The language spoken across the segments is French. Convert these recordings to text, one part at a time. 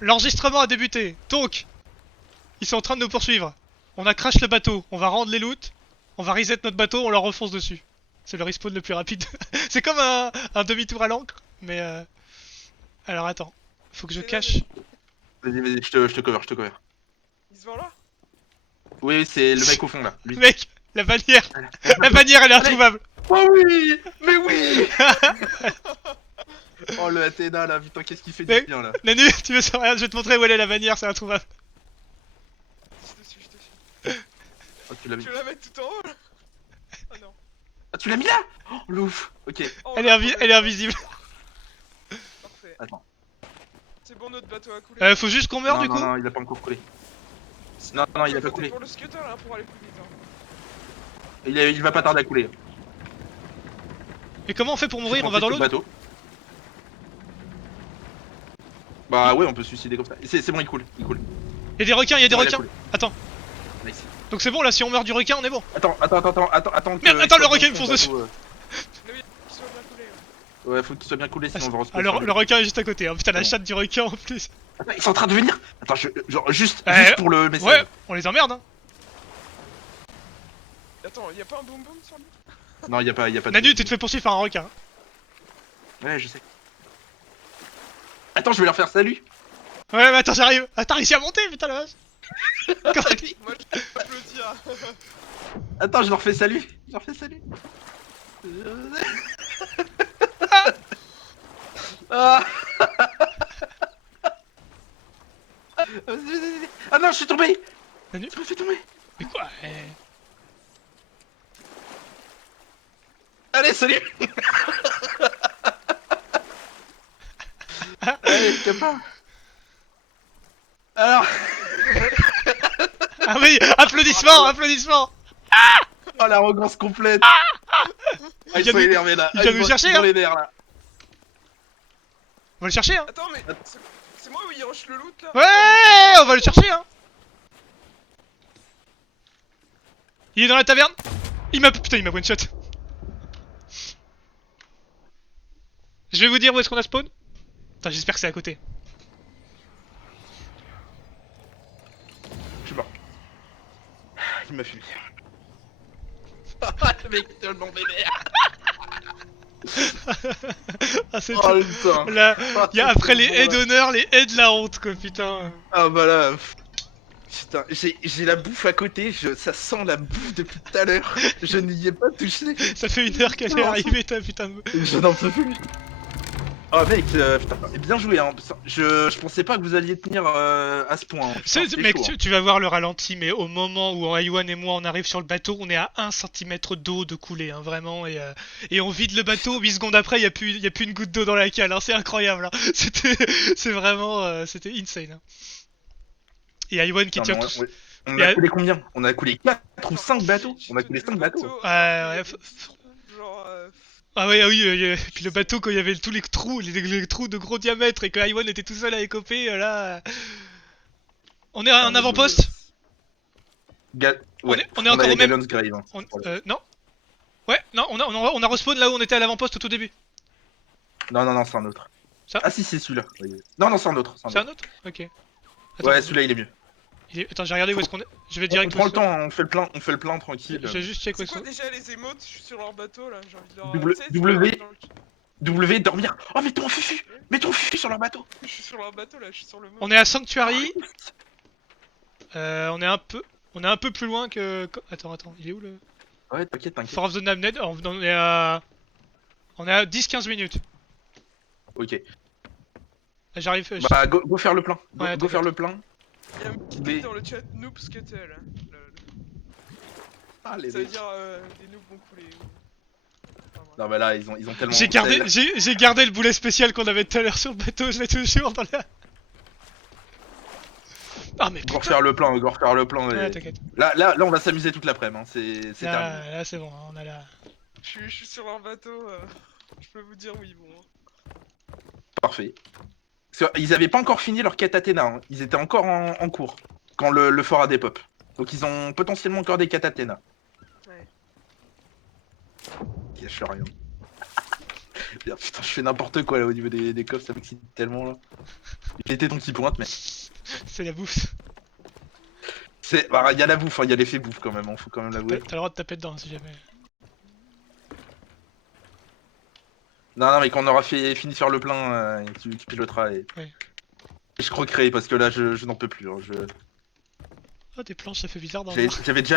L'enregistrement a débuté. Donc, ils sont en train de nous poursuivre. On a crash le bateau. On va rendre les loots. On va reset notre bateau. On leur refonce dessus. C'est le respawn le plus rapide. C'est comme un demi-tour à l'encre. Mais alors attends. Faut que je cache. Vas-y, je te cover, je te cover. Il se vend là? Oui, c'est le mec au fond là. Lui. Mec, la bannière. La bannière elle est introuvable. Oh oui. Mais oui. Oh le Athéna là, putain, qu'est-ce qu'il fait Mais- du bien là. Nanu, tu veux savoir? Regarde, je vais te montrer où elle est la bannière, c'est introuvable. Je te suis, je te suis. Oh, tu l'as mis. Tu veux la mettre tout en haut là? Oh non. Ah, tu l'as mis là. Oh l'ouf. Ok. Oh, Elle on est, a trouvé. elle est invisible. Parfait. Attends. C'est bon, notre bateau a coulé. Faut juste qu'on meure Non, du non, coup. non, il a pas encore coulé. Non, non, il a pas coulé. Pour le scooter là, pour aller plus vite. Hein. Il va pas tarder à couler. Mais comment on fait pour mourir? Je On va dans prends l'eau? tout le bateau. Bah ouais, on peut se suicider comme ça. C'est bon, il coule, il coule. Y'a des requins, y'a des Ouais, il a requins. coulé. Attends. Nice. Donc c'est bon là, si on meurt du requin, on est bon. Attends. Merde, attends, le requin me fonce dessus. Mais oui, qu'il soit bien coulé. Ouais. Ouais, faut qu'il soit bien coulé, sinon on va respawner. Alors le requin est juste à côté. Hein. Putain, la Bon. chatte du requin en plus. Attends, ils sont en train de venir. Attends, genre juste pour le message. Ouais, on les emmerde hein. Attends, y'a pas un boom boom sur lui? Non, y a pas de... Nanu, tu te fais poursuivre par un requin. Ouais, je sais. Attends, je vais leur faire salut. Ouais, mais attends, j'arrive. Ah, t'as réussi à monter, putain la vache. Comment- Moi je m'applaudir. Attends, je leur fais salut. Je leur fais salut. Ah. Vas-y. Ah non, je suis tombé. Nanu, Tu m'as fait tomber. mais quoi Allez, salut. Allez, copain. Alors, Ah oui, applaudissements, applaudissements. oh l'arrogance complète. Ah, ils vient sont nous- énervés là. il vient nous chercher, Ils ont hein. les nerfs là. On va le chercher hein. Attends, mais c'est moi où il rush le loot là? Ouais, on va le chercher hein. Il est dans la taverne. Putain, il m'a one shot. Je vais vous dire où est-ce qu'on a spawn. Putain, j'espère que c'est à côté. Je suis mort. Il m'a fumé. Le mec tellement vénère. Ah, c'est Oh putain. là, y a après les bon, haies là. d'honneur, les haies de la honte quoi, putain. Ah bah là. Putain, j'ai la bouffe à côté, ça sent la bouffe depuis tout à l'heure. Je n'y ai pas touché. Ça fait 1 heure qu'elle est arrivée, ta putain de... Je n'en peux plus. Oh mec, putain, bien joué hein. Je pensais pas que vous alliez tenir à ce point. Hein. Putain, c'était Mec, chaud, hein. tu vas voir le ralenti, mais au moment où Iwan et moi on arrive sur le bateau, on est à 1 cm d'eau de coulée, hein, vraiment, et on vide le bateau, 8 secondes après, y a plus une goutte d'eau dans la cale, hein, c'est incroyable, hein. C'est vraiment, c'était insane. Hein. Et Iwan qui Non, tire mais tout... on Et a à- coulé combien? On a coulé 4 ou 5 bateaux. On a coulé 5 bateaux. Ouais, Genre, Ah ouais, ah oui, puis le bateau quand il y avait tous les trous, les trous de gros diamètre et que Iwan était tout seul à écoper, là... On est à un avant-poste. Ouais, on est encore avait au même- Galleon's Grave, hein. Non. Ouais, non, on a respawn là où on était à l'avant-poste au tout début. Non, c'est un autre. Ça Ah si, c'est celui-là. Oui. Non, c'est un autre. C'est un autre? Ok. Attends, Ouais, celui-là il est mieux. Attends, j'ai regardé où est-ce qu'on est. Je vais On direct. prend le temps, hein, on fait le plein tranquille. Je vais juste check où c'est est-ce quoi qu'on est. déjà les émotes? Je suis sur leur bateau là, j'ai envie de leur. W- Tu sais, W. dans le- W, dormir. Oh, mets ton fufu sur leur bateau. Je suis sur leur bateau là, je suis sur le mode. On est à Sanctuary. On est un peu plus loin que. Attends, il est où le. Ouais, t'inquiète. Fort of the Damned. On est à. On est à 10-15 minutes. Ok. Là, j'arrive. Bah, go faire le plein. Ouais, Go faire le plein. Y'a un petit Mais- tweet dans le chat noob scuttle. Hein. Ah, les Ça veut mecs. dire des noobs vont couler. Enfin, voilà. Non, mais là, ils ont tellement. J'ai gardé le boulet spécial qu'on avait tout à l'heure sur le bateau. Je l'ai toujours dans la. Ah, mais Go putain. refaire le plein, Ouais, et- t'inquiète. Là, on va s'amuser toute l'après-midi. Hein. C'est terminé. Là, c'est bon. Hein, on a la. Je suis sur leur bateau. Je peux vous dire où ils vont. Hein. Parfait. Parce que ils avaient pas encore fini leur quête Athéna. Hein. Ils étaient encore en cours quand le fort a des pop. Donc ils ont potentiellement encore des quêtes Athéna. Ouais. Je fais rien. Putain, je fais n'importe quoi là au niveau des coffres, ça m'excite tellement là. Il était donc qui pointe, mais C'est la bouffe. c'est, bah, il y a la bouffe, hein, il y a l'effet bouffe quand même, hein, faut quand même T'as l'avouer. le droit de taper dedans si jamais. Non, non, mais quand on aura fini de faire le plein, tu piloteras et Ouais. je croquerai parce que là, je n'en peux plus. Hein, Oh, des planches, ça fait bizarre dans j'avais déjà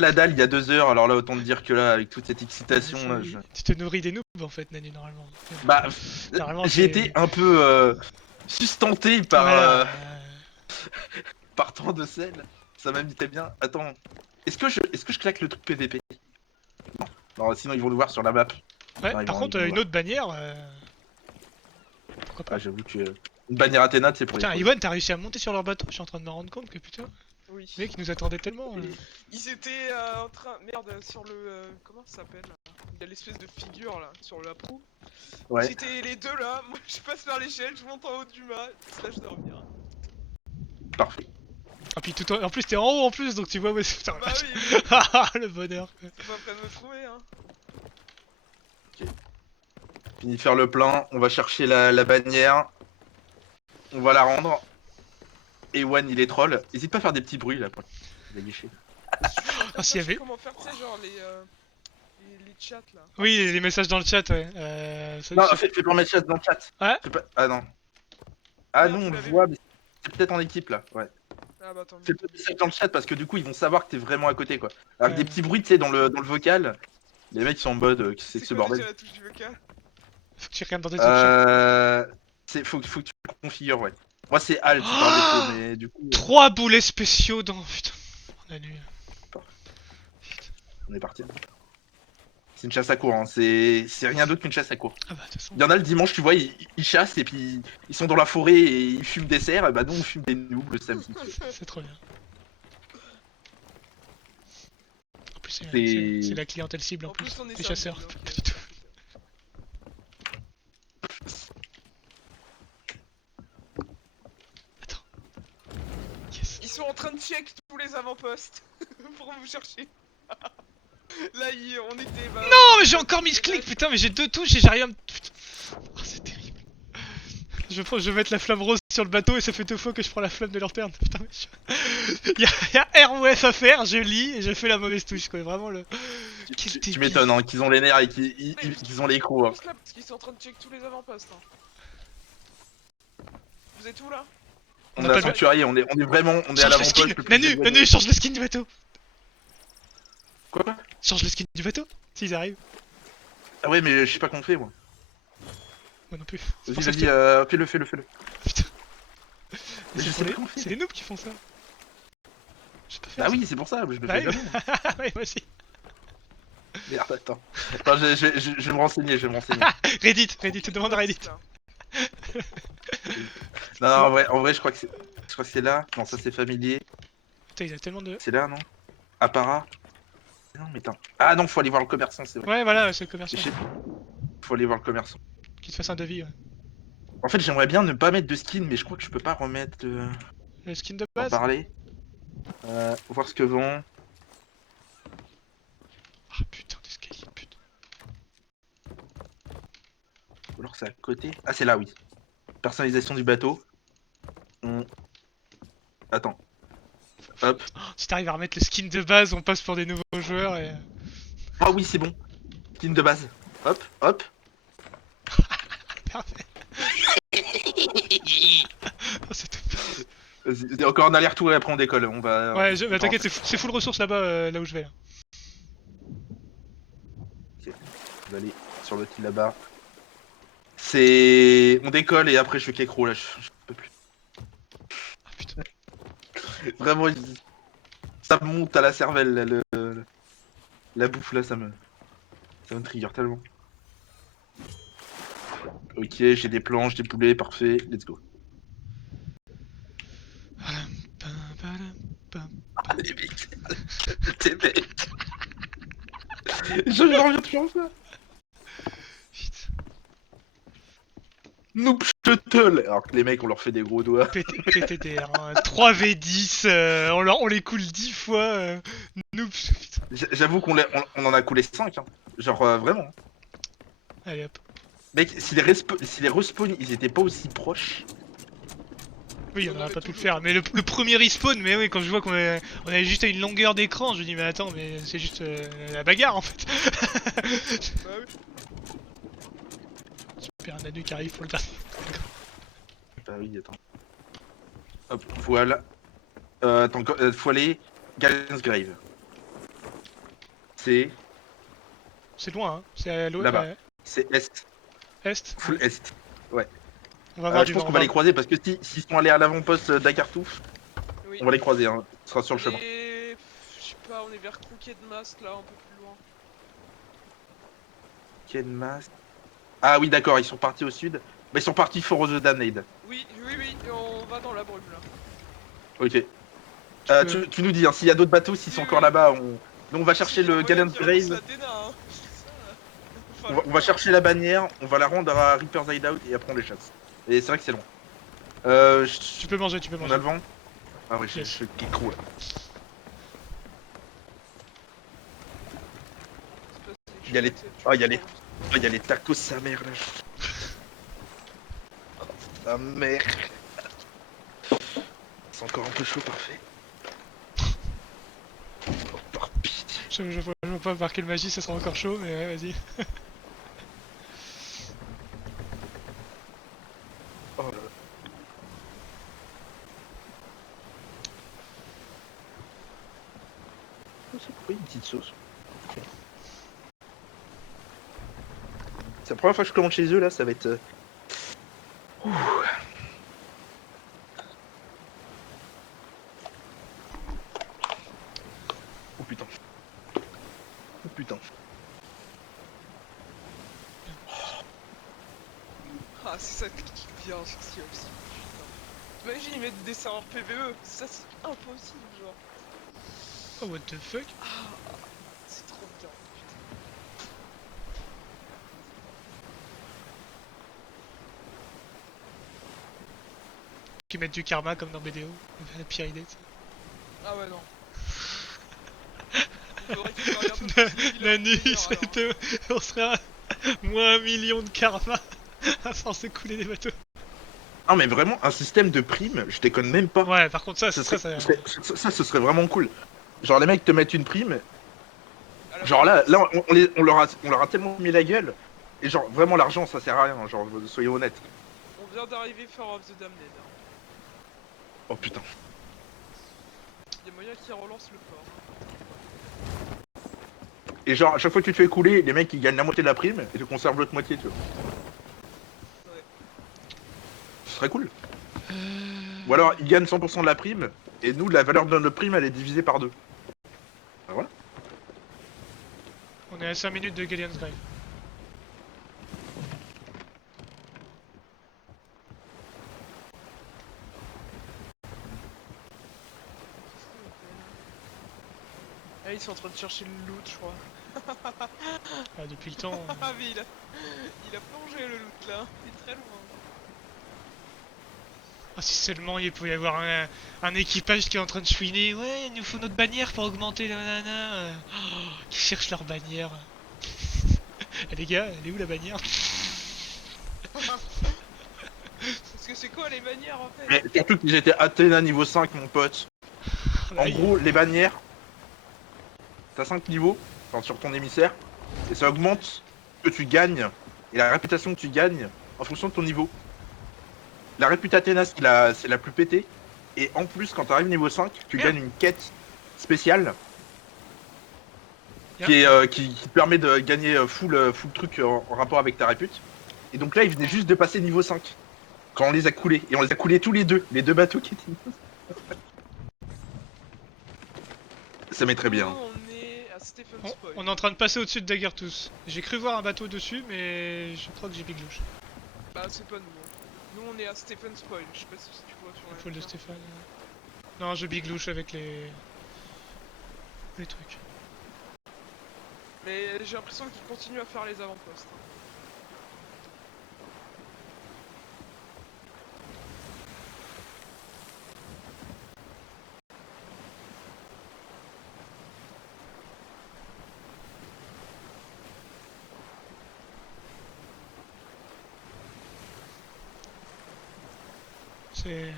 la dalle il y a 2 heures, alors là, autant te dire que là, avec toute cette excitation, là, Tu te nourris des noobs en fait, Nanu, normalement. bah, Normalement, j'ai c'est- été un peu sustenté par, Voilà. par tant de sel. Ça m'invitait bien. Attends, est-ce que je claque le truc PVP? Non, sinon ils vont le voir sur la map. Ouais, Non, ils par vont contre, le une voir. autre bannière. Pourquoi pas? Ah, j'avoue que une bannière Athéna, c'est pour les Putain, pros. Iwan, t'as réussi à monter sur leur bateau? Je suis en train de me rendre compte que putain, Oui. les mecs ils nous attendaient tellement. Et ils étaient en train. Merde, sur le. Comment ça s'appelle là? Il y a l'espèce de figure là, sur la proue. Ouais. J'étais les deux là, moi je passe par l'échelle, je monte en haut du mât, slash de revenir. Parfait. Ah, puis tout en plus, t'es en haut en plus, donc tu vois où est. Putain, Bah oui, ah, le bonheur quoi. c'est pas près de me trouver hein. Fini de faire le plein, on va chercher la bannière. On va la rendre. Et One, il est troll. Hésite pas à faire des petits bruits là pour la guicher. Ah, s'il y avait. Comment faire, tu sais, genre les chats là. Oui, les messages dans le chat, ouais. Non, fais pas mettre chat dans le chat. Ouais. Ah non. Ah Merde, non, vous on le l'avez voit, mais c'est peut-être en équipe là. Ouais. Ah bah attends. Fais pas message dans le chat parce que du coup, ils vont savoir que t'es vraiment à côté quoi. Avec Ouais. des petits bruits, tu sais, dans le vocal. Les mecs sont en mode, c'est que ce quoi bordel. déjà la touche du vocal? Faut que tu regardes dans tes options. Faut que tu le configures, ouais. Moi, c'est Alt par défaut, mais du coup, 3 boulets spéciaux dans. Putain, on a nu. on est parti. C'est une chasse à court, hein. C'est rien d'autre qu'une chasse à court. Ah bah, de toute façon. Il y en a le dimanche, tu vois, ils chassent et puis ils sont dans la forêt et ils fument des cerfs, et bah nous on fume des noobs le samedi. C'est trop bien. En plus, C'est- c'est la clientèle cible en En plus. plus, on est Les samedi, chasseurs. donc, Pas du tout. Attends. Yes. Ils sont en train de check tous les avant-postes pour vous chercher. Là, on était. Bah, Non, mais j'ai encore mis ce clic, putain, mais j'ai 2 touches et j'ai rien. Putain. Oh, c'est terrible. Je vais mettre la flamme rose sur le bateau et ça fait 2 fois que je prends la flamme de lanterne. Putain, mais y a R ou F à faire, je lis et je fais la mauvaise touche, quoi. Vraiment le. Quel Tu débile. m'étonnes, hein, qu'ils ont les nerfs et qu'ils ont les crocs. Hein. Tous là, parce qu'ils sont en train de check tous les avant-postes. Hein. Vous êtes où là? On On a a pas le- sanctuary, on est vraiment, on est à Change le l'avant-poste. skin. le plus Nanu, éloigné. Nanu, change le skin du bateau. Quoi? Change le skin du bateau. S'ils arrivent. Ah ouais, mais je sais pas qu'on fait, moi. Moi non plus. C'est Vas-y, pour ça que vas-y, fais-le. Putain. Mais je C'est sais les... pas qu'on fait. c'est les noobs qui font ça. Je sais pas faire Bah ça. oui, c'est pour ça, je le Bah fais oui. jamais. Ouais, moi aussi. Merde, attends. Attends, je vais me renseigner, Reddit, demande à Reddit. Là. Non, non, en vrai, je crois que c'est là. Non, ça c'est familier. Putain, il y a tellement de. C'est là, non? Appara. Non, mais attends. Ah non, faut aller voir le commerçant, c'est vrai. Ouais, voilà, c'est le commercial. Faut aller voir le commerçant. Qui te fasse un devis, ouais. En fait, j'aimerais bien ne pas mettre de skin, mais je crois que je peux pas remettre de. Le skin de En base. parler. Voir ce que vend. Ah putain d'escalier, putain. Ou alors c'est à côté. Ah, c'est là, oui. Personnalisation du bateau. Attends. Hop. Oh, si t'arrives à remettre le skin de base, on passe pour des nouveaux joueurs et. Ah oui, c'est bon. Skin de base. Hop, hop. Parfait. Oh, c'est tout. Vas-y, encore un aller-retour et après on décolle. On va. Ouais, bah, t'inquiète, c'est full ressources là-bas, là où je vais. Là. On va aller sur le petit là-bas. C'est. On décolle et après je fais qu'écro là. Je peux plus. Ah putain. Vraiment, ça me monte à la cervelle là, la bouffe là, ça me trigger tellement. Ok, j'ai des planches, des poulets, parfait, let's go. Ah, les mecs, t'es bête. J'en reviens toujours ça. Putain. Noob shuttle. Alors que les mecs, on leur fait des gros doigts. PTDR, hein. 3v10, on les coule 10 fois. Noob. Putain. J'avoue qu'on on en a coulé 5, hein. Genre vraiment. Allez hop. Mec, si les respawns ils étaient pas aussi proches. Oui, Ça on en n'aurait avait pas pu le toujours. faire. Mais le premier respawn, mais oui, quand je vois on est juste à une longueur d'écran, je me dis, mais attends, mais c'est juste la bagarre en fait. Bah oui. Super, un adu qui arrive pour le dernier. Bah oui, attends. Hop, voilà. Attends, faut aller. Gallen's Grave. C'est C'est loin, hein. C'est à là-bas. C'est Est. est. Full Ouais. Est. Ouais. On va avoir Je du pense vent. qu'on va les croiser parce que s'ils sont allés à l'avant-poste d'Akartouf, Oui. on va les croiser. Hein. Ce sera sur On le chemin. est... Je sais pas, on est vers Croquet de Mast là, un peu plus loin. Kenmas. Ah oui, d'accord, ils sont partis au sud. Bah, ils sont partis Fort of the Damned. Oui, oui, oui, et on va dans la brume là. Ok. Tu peux. Tu nous dis, hein, s'il y a d'autres bateaux, s'ils Oui, sont oui, encore oui. là-bas, nous on va chercher S'il y a le moyen Gallant qu'ils relancent Grave, la Déna, hein. Je dis ça. Enfin, on le va port, chercher hein. la bannière, on va la rendre à Reaper's Hideout et après on les chasse. Et c'est vrai que c'est long. Tu peux manger, tu peux On a manger. le vent. Ah oui, Yes. je kickou là. C'est pas si Il y a les- tu Ah, il y a peux les- pas Oh, il y a les tacos sa mère là. Sa mère. C'est encore un peu chaud, parfait. Oh, par pitié. Je vois pas par quelle magie ça sera encore chaud, mais ouais, vas-y. Oh là là. Oh, c'est pourquoi une petite sauce? C'est la première fois que je commande chez eux là, ça va être. Ouh. Oh putain. Oh putain. Ah, c'est ça que tu bien sur ce aussi. Putain. T'imagines, ils mettent des serveurs PVE. Ça, c'est impossible, genre. Oh, what the fuck? Ah, c'est trop bien. Putain. Qui mettent du karma comme dans BDO. La pire idée, tu sais. Ah ouais, non. Il faudrait qu'ils travaillent un peu plus les vilains Nani, players, alors. on serait à moins 1 million de karma à force de couler des bateaux. Ah mais vraiment un système de prime, je déconne même pas. Ouais, par contre, ça, Ce ça, serait, ça. ce serait vraiment cool. Genre les mecs te mettent une prime, À la genre balance. là on leur a tellement mis la gueule, et genre vraiment l'argent ça sert à rien, genre soyez honnêtes. On vient d'arriver Fort of the Damned. Hein. Oh putain. Il y a moyen qu'ils relancent le port. Et genre à chaque fois que tu te fais couler, les mecs ils gagnent la moitié de la prime et te conservent l'autre moitié, tu vois. Ouais. Ce serait cool. Ou alors ils gagnent 100% de la prime, et nous la valeur de notre prime elle est divisée par deux. Ben voilà. On est à 5 minutes de Galleon's Grave. Ah, ils sont en train de chercher le loot, je crois. Ah, depuis le temps. Ah, mais il a plongé le loot là. Il est très loin. Ah, si seulement il pouvait y avoir un équipage qui est en train de chouiner. Ouais, il nous faut notre bannière pour augmenter le nanana. Oh, qui cherchent leur bannière. Eh, les gars, elle est où la bannière? Parce que c'est quoi les bannières en fait? Mais surtout qu'ils étaient Athéna niveau 5 mon pote. Bah, En gros les bannières, t'as 5 niveaux enfin, sur ton émissaire, et ça augmente ce que tu gagnes et la réputation que tu gagnes en fonction de ton niveau. La réputation Athéna c'est la plus pétée, et en plus quand t'arrives niveau 5, tu Merde. gagnes une quête spéciale Bien. qui te permet de gagner full truc en rapport avec ta répute. Et donc là ils venaient juste de passer niveau 5 quand on les a coulés, et on les a coulés tous les deux bateaux qui étaient... Ça met très bien. Nous, on est à Stephen's Point. On est en train de passer au-dessus de Daggertooth. J'ai cru voir un bateau dessus, mais je crois que j'ai biglouche. Bah, c'est pas nous. Hein. Nous, on est à Stephen's Point. Je sais pas si tu vois sur La la folle de carte. Stéphane. Non, je biglouche avec les trucs. Mais j'ai l'impression qu'ils continuent à faire les avant-postes. Hein. C'est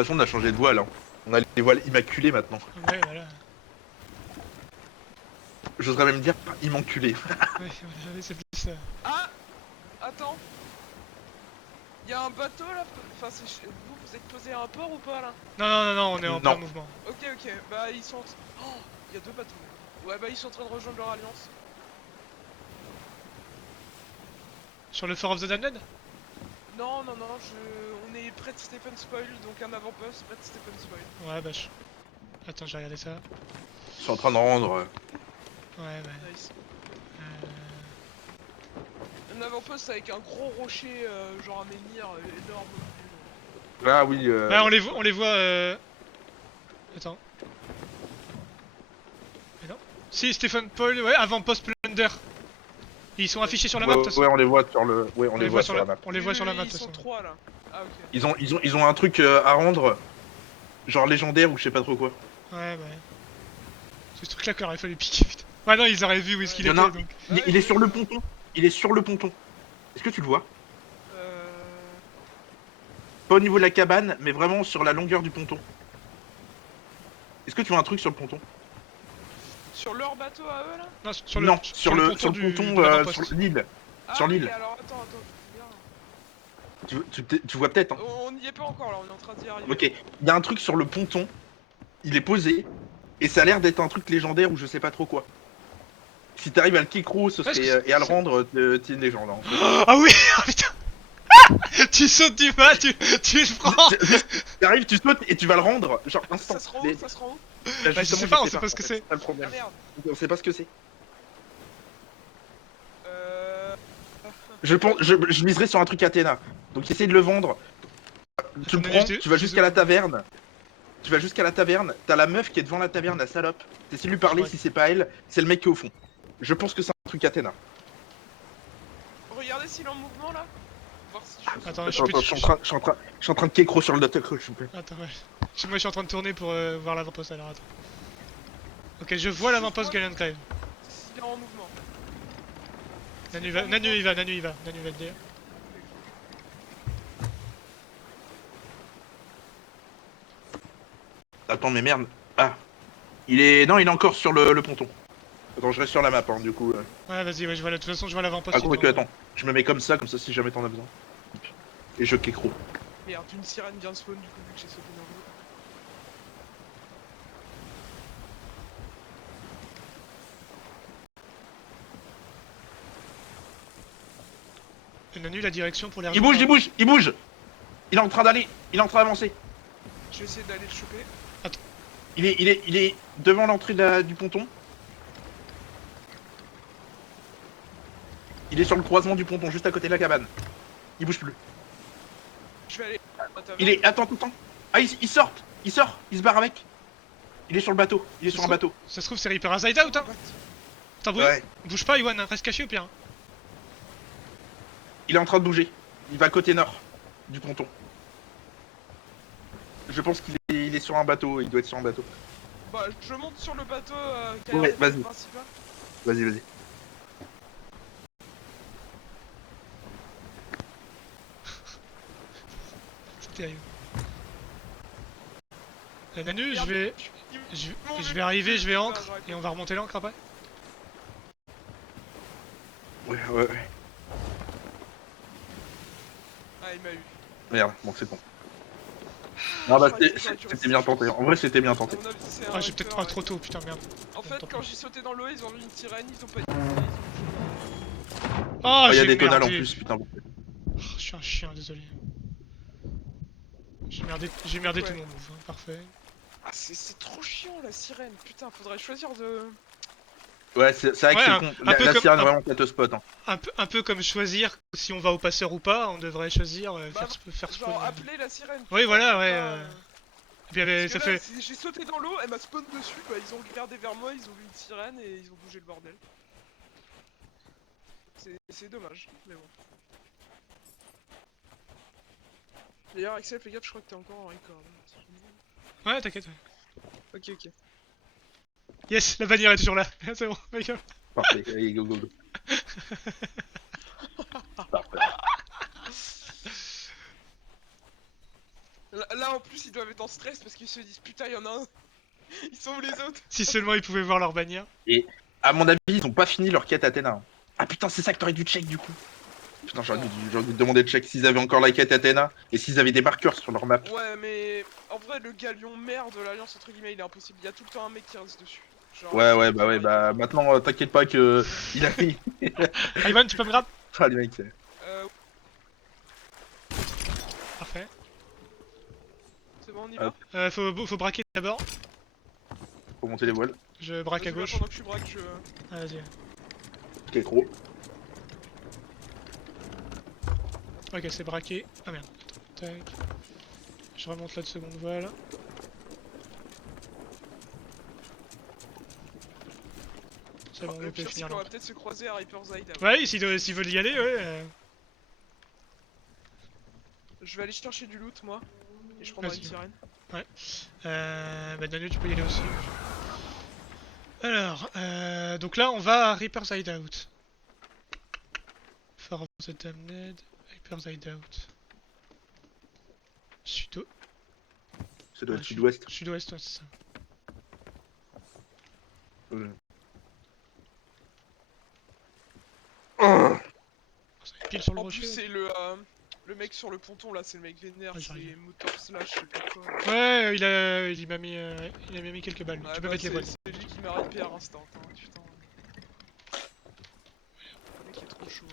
façon, on a changé de voile. Hein. On a les voiles immaculées maintenant. Ouais, voilà. J'oserais même dire immaculées. Ouais, voilà, c'est plus ça. Ah, attends. Il y a un bateau là. Enfin, vous êtes posé à un port ou pas là? Non, non, non, non, on est en Non. plein mouvement. Ok, ok. Bah ils sont. Oh, il y a deux bateaux. Ouais, bah ils sont en train de rejoindre leur alliance. Sur le Fort of the Damned? Non, non, non. On est près de Stephen Spoil, donc un avant-poste près de Stephen Spoil. Ouais, bah je... Attends, j'ai regardé ça. Ils sont en train de rendre. Ouais, ouais. Nice. Euh... Un avant-poste avec un gros rocher, genre un menhir énorme. Ah oui. Bah on les voit Attends. Mais non. Si, Stephen Paul, ouais, avant-post Plunder. Ils sont affichés sur la map de toute façon. Ouais, on les voit sur le. Ouais, on les voit sur la map. On les voit sur la map de Ils toute sont façon. trois là. Ah, ok. Ils ont un truc à rendre, genre légendaire ou je sais pas trop quoi. Ouais, ouais. C'est ce truc là qu'il aurait fallu piquer, putain. Ouais, non, ils auraient vu où est-ce qu'il Il y était en a- donc. Il est sur le ponton. Il est sur le ponton. Est-ce que tu le vois? Pas au niveau de la cabane, mais vraiment sur la longueur du ponton. Est-ce que tu vois un truc sur le ponton? Sur leur bateau à eux là? Non, sur Non, le sur le ponton, ponton de l'avant-poste. sur l'île. Ah, Sur ok, l'île. alors attends, je regarde. Tu vois peut-être, hein. On n'y est pas encore là, on est en train d'y arriver. Ok, il y a un truc sur le ponton. Il est posé. Et ça a l'air d'être un truc légendaire ou je sais pas trop quoi. Si t'arrives à le kickro, ce Est-ce que serait, c'est- et à le c'est- rendre, t'es une légende. Hein. Ah oui, ah putain. Tu sautes du bas, tu le prends. T'arrives, tu sautes et tu vas le rendre, genre instant. Ça se rend où? Mais- Ça se rend où? Là, Bah, je justement, sais pas, on sait en pas ce que fait, c'est. pas le Ah problème. merde. On sait pas ce que c'est. Euh... Je miserais sur un truc Athéna. Donc essaye de le vendre. Tu le Attends, prends, je- tu vas je- jusqu'à la taverne. Tu vas jusqu'à la taverne, t'as la meuf qui est devant la taverne, la salope. T'essaies de lui parler, Ouais. si c'est pas elle, c'est le mec qui est au fond. Je pense que c'est un truc Athéna. Regardez s'il est en mouvement là. Voir si je... Attends, Attends, je suis en train de kécro sur le data s'il vous plaît. Attends, ouais. Moi je suis en train de tourner pour voir l'avant-poste alors attends. Ok, je vois l'avant-poste Gallian Crave. S'il est en mouvement. Nanu il va, Nanu il va, Nanu il va, Nanu va te dire. Attends, mais merde. Ah. Non, il est encore sur le ponton. Attends, je reste sur la map, hein, du coup. Ouais, vas-y, ouais, je vois, de toute façon, je vois l'avant-poste. Ah, il que tourne. attends. Je me mets comme ça si jamais t'en as besoin. Et je kécro. Merde, une sirène vient de spawn du coup vu que j'ai sauté dans l'eau. Nanu, la direction pour les Il bouge, il bouge, il bouge. Il est en train d'aller, il est en train d'avancer. Je vais essayer d'aller le choper. Il est devant l'entrée du ponton. Il est sur le croisement du ponton, juste à côté de la cabane. Il bouge plus. Je vais aller à la taverne. Il est. Attends, tout le temps. Ah, il sort. Il se barre avec. Il est sur le bateau. Il est sur un bateau. Ça se trouve, c'est Reaper Azide Out, hein. T'as bougé? Ouais. Bouge pas, Iwan, hein, reste caché au pire. Hein. Il est en train de bouger. Il va côté nord du ponton. Je pense il est sur un bateau. Il doit être sur un bateau. Bah, je monte sur le bateau qui a Ouais, l'air vas-y. principal. Vas-y, vas-y. C'est terrible. Nanu, je vais arriver, je vais ancre, et on va remonter l'ancre après. Ouais, ouais, ouais. Ah, il m'a eu. Merde, bon, c'est bon. Ah bah, j'aurais dû c'était rester bien sur tenté. En vrai, c'était bien tenté. À mon avis, c'est un Ah, j'ai peut-être Reaper, pas trop tôt, putain, merde. En fait, Tant quand pis. j'ai sauté dans l'eau, ils ont vu une sirène, ils ont pas dit. Oh, Ah, il y a j'ai des tonales en merdé. plus, putain. Oh, je suis un chien, désolé. J'ai merdé Ouais. tout mon move, hein, parfait. Ah, c'est trop chiant la sirène. Putain, faudrait choisir de. Ouais, c'est vrai que Ouais, c'est un- con. un peu La comme- sirène un- vraiment te spot. Hein. Un peu comme choisir si on va au passeur ou pas, on devrait choisir Bah, faire Genre, spawn. appeler la sirène. Oui, voilà, ouais. Pas, Et puis, Parce ça que là, fait. j'ai sauté dans l'eau, elle m'a spawn dessus, bah ils ont regardé vers moi, ils ont vu une sirène et ils ont bougé le bordel. C'est dommage, mais bon. D'ailleurs, Axel, fais gaffe, je crois que t'es encore en record. Ouais, t'inquiète. Ouais. Ok, ok. Yes, la bannière est toujours là. C'est bon, ma gueule. Parfait, allez, go, go, go. Parfait. Là, là en plus ils doivent être en stress parce qu'ils se disent putain y'en a un. Ils sont où les autres? Si seulement ils pouvaient voir leur bannière. Et à mon avis, ils ont pas fini leur quête Athéna. Ah putain, c'est ça que t'aurais dû check du coup. Putain, j'aurais dû te demander de check s'ils avaient encore la quête Athéna et s'ils avaient des marqueurs sur leur map. Ouais mais en vrai le galion mère de l'alliance entre guillemets il est impossible. Il y a tout le temps un mec qui reste dessus. Genre, Ouais, bah maintenant, t'inquiète pas que il a mis. Ivan, tu peux me grab? Ah, les mecs, c'est. Parfait. C'est bon on y va? Hop. Faut braquer d'abord. Faut monter les voiles. Je braque à Vas-y, bah, gauche. pendant que je braque je... Ah, vas-y. Ok, gros. Ok, c'est braqué. Ah merde. Attends, tac. Je remonte la de seconde voile. C'est bon, Le on peut pire c'est finir qu'on là. va peut-être se croiser à Reaper's Side. Ouais, s'ils veulent y aller, ouais. Je vais aller chercher du loot moi. Et je prendrai une Vas-y. sirène. Bah Daniel, tu peux y aller aussi. Alors, donc là, on va à Reaper's Hideout. Far of the Damned, Reaper's Hideout. Sud-ouest. Ça doit être sud-ouest. Sud-ouest, ouais, c'est ça. Oh, C'est pile sur le En rocher. plus c'est le mec sur le ponton là, c'est le mec vénère, Ouais, c'est j'arrive. motor slash je sais pas quoi. Ouais, il m'a mis quelques balles. Ouais, Tu peux bah, mettre les voiles. c'est lui qui m'a ripé à l'instant, hein, putain. Le mec est trop chaud.